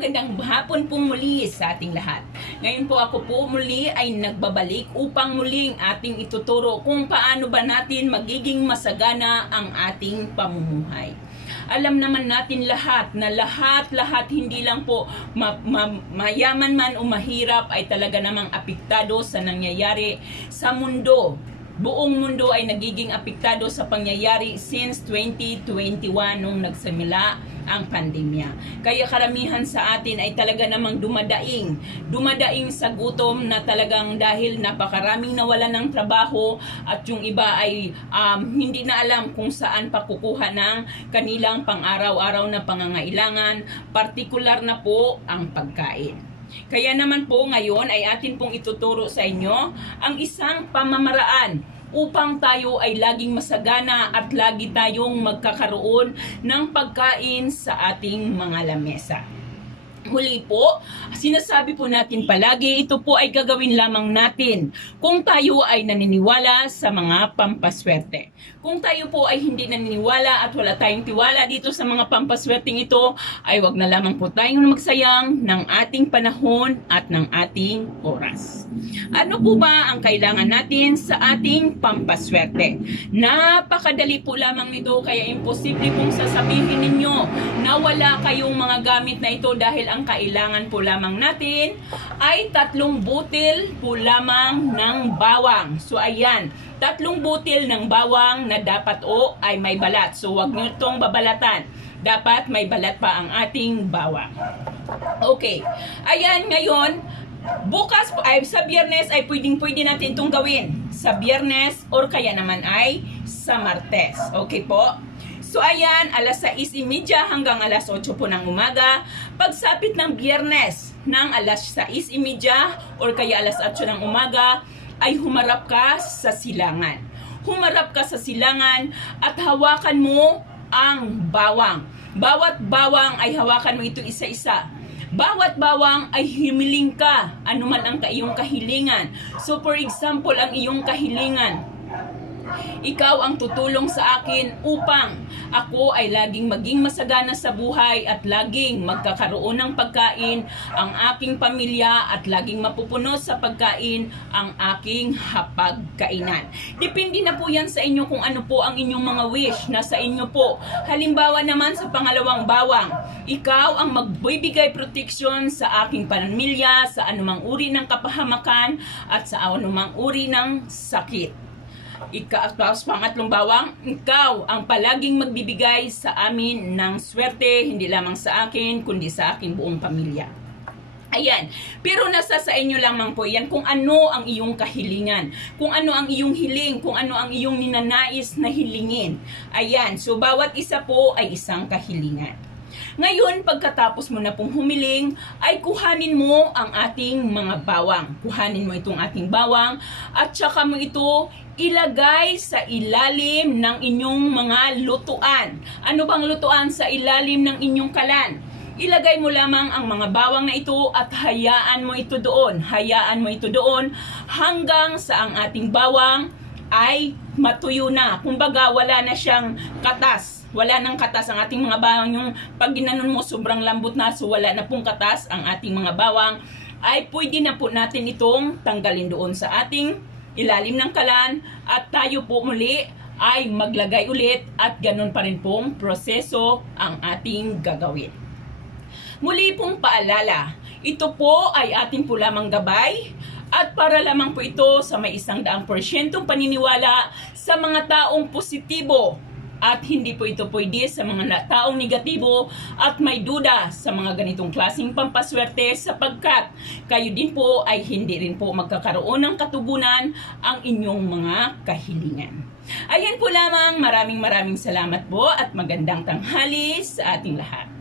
magandang hapon po muli sa ating lahat. Ngayon po ako po muli ay nagbabalik upang muling ating ituturo kung paano ba natin magiging masagana ang ating pamumuhay. Alam naman natin lahat na lahat-lahat hindi lang po ma- ma- mayaman man o mahirap ay talaga namang apektado sa nangyayari sa mundo buong mundo ay nagiging apektado sa pangyayari since 2021 nung nagsimula ang pandemya. Kaya karamihan sa atin ay talaga namang dumadaing. Dumadaing sa gutom na talagang dahil napakaraming nawala ng trabaho at yung iba ay um, hindi na alam kung saan pa kukuha ng kanilang pang-araw-araw na pangangailangan, partikular na po ang pagkain. Kaya naman po ngayon ay atin pong ituturo sa inyo ang isang pamamaraan upang tayo ay laging masagana at lagi tayong magkakaroon ng pagkain sa ating mga lamesa. Huli po, sinasabi po natin palagi, ito po ay gagawin lamang natin kung tayo ay naniniwala sa mga pampaswerte. Kung tayo po ay hindi naniniwala at wala tayong tiwala dito sa mga pampaswerteng ito, ay wag na lamang po tayong magsayang ng ating panahon at ng ating oras. Ano po ba ang kailangan natin sa ating pampaswerte? Napakadali po lamang nito kaya imposible pong sasabihin ninyo na wala kayong mga gamit na ito dahil ang kailangan po lamang natin ay tatlong butil po lamang ng bawang. So ayan, tatlong butil ng bawang na dapat o ay may balat. So wag nyo itong babalatan. Dapat may balat pa ang ating bawang. Okay. Ayan, ngayon, bukas po, ay sa biyernes ay pwedeng pwede natin itong gawin. Sa biyernes or kaya naman ay sa martes. Okay po? So ayan, alas 6.30 hanggang alas 8 po ng umaga. Pagsapit ng biyernes ng alas 6.30 or kaya alas 8 ng umaga, ay humarap ka sa silangan. Humarap ka sa silangan at hawakan mo ang bawang. Bawat bawang ay hawakan mo ito isa-isa. Bawat bawang ay himiling ka, anuman ang iyong kahilingan. So for example, ang iyong kahilingan, ikaw ang tutulong sa akin upang ako ay laging maging masagana sa buhay at laging magkakaroon ng pagkain ang aking pamilya at laging mapupuno sa pagkain ang aking hapagkainan. Depende na po yan sa inyo kung ano po ang inyong mga wish na sa inyo po. Halimbawa naman sa pangalawang bawang, ikaw ang magbibigay protection sa aking pamilya sa anumang uri ng kapahamakan at sa anumang uri ng sakit. Ika, tapos pangatlong bawang, ikaw ang palaging magbibigay sa amin ng swerte, hindi lamang sa akin, kundi sa aking buong pamilya. Ayan. Pero nasa sa inyo lamang po yan kung ano ang iyong kahilingan. Kung ano ang iyong hiling. Kung ano ang iyong ninanais na hilingin. Ayan. So, bawat isa po ay isang kahilingan. Ngayon, pagkatapos mo na pong humiling, ay kuhanin mo ang ating mga bawang. Kuhanin mo itong ating bawang at saka mo ito ilagay sa ilalim ng inyong mga lutuan. Ano bang lutuan sa ilalim ng inyong kalan? Ilagay mo lamang ang mga bawang na ito at hayaan mo ito doon. Hayaan mo ito doon hanggang sa ang ating bawang ay matuyo na. Kumbaga, wala na siyang katas. Wala nang katas ang ating mga bawang. Yung pag ginanon mo, sobrang lambot na. So, wala na pong katas ang ating mga bawang. Ay, pwede na po natin itong tanggalin doon sa ating ilalim ng kalan. At tayo po muli ay maglagay ulit at ganun pa rin pong proseso ang ating gagawin. Muli pong paalala, ito po ay ating po lamang gabay at para lamang po ito sa may isang daang porsyentong paniniwala sa mga taong positibo at hindi po ito pwede sa mga taong negatibo at may duda sa mga ganitong klaseng pampaswerte sapagkat kayo din po ay hindi rin po magkakaroon ng katugunan ang inyong mga kahilingan. Ayan po lamang, maraming maraming salamat po at magandang tanghali sa ating lahat.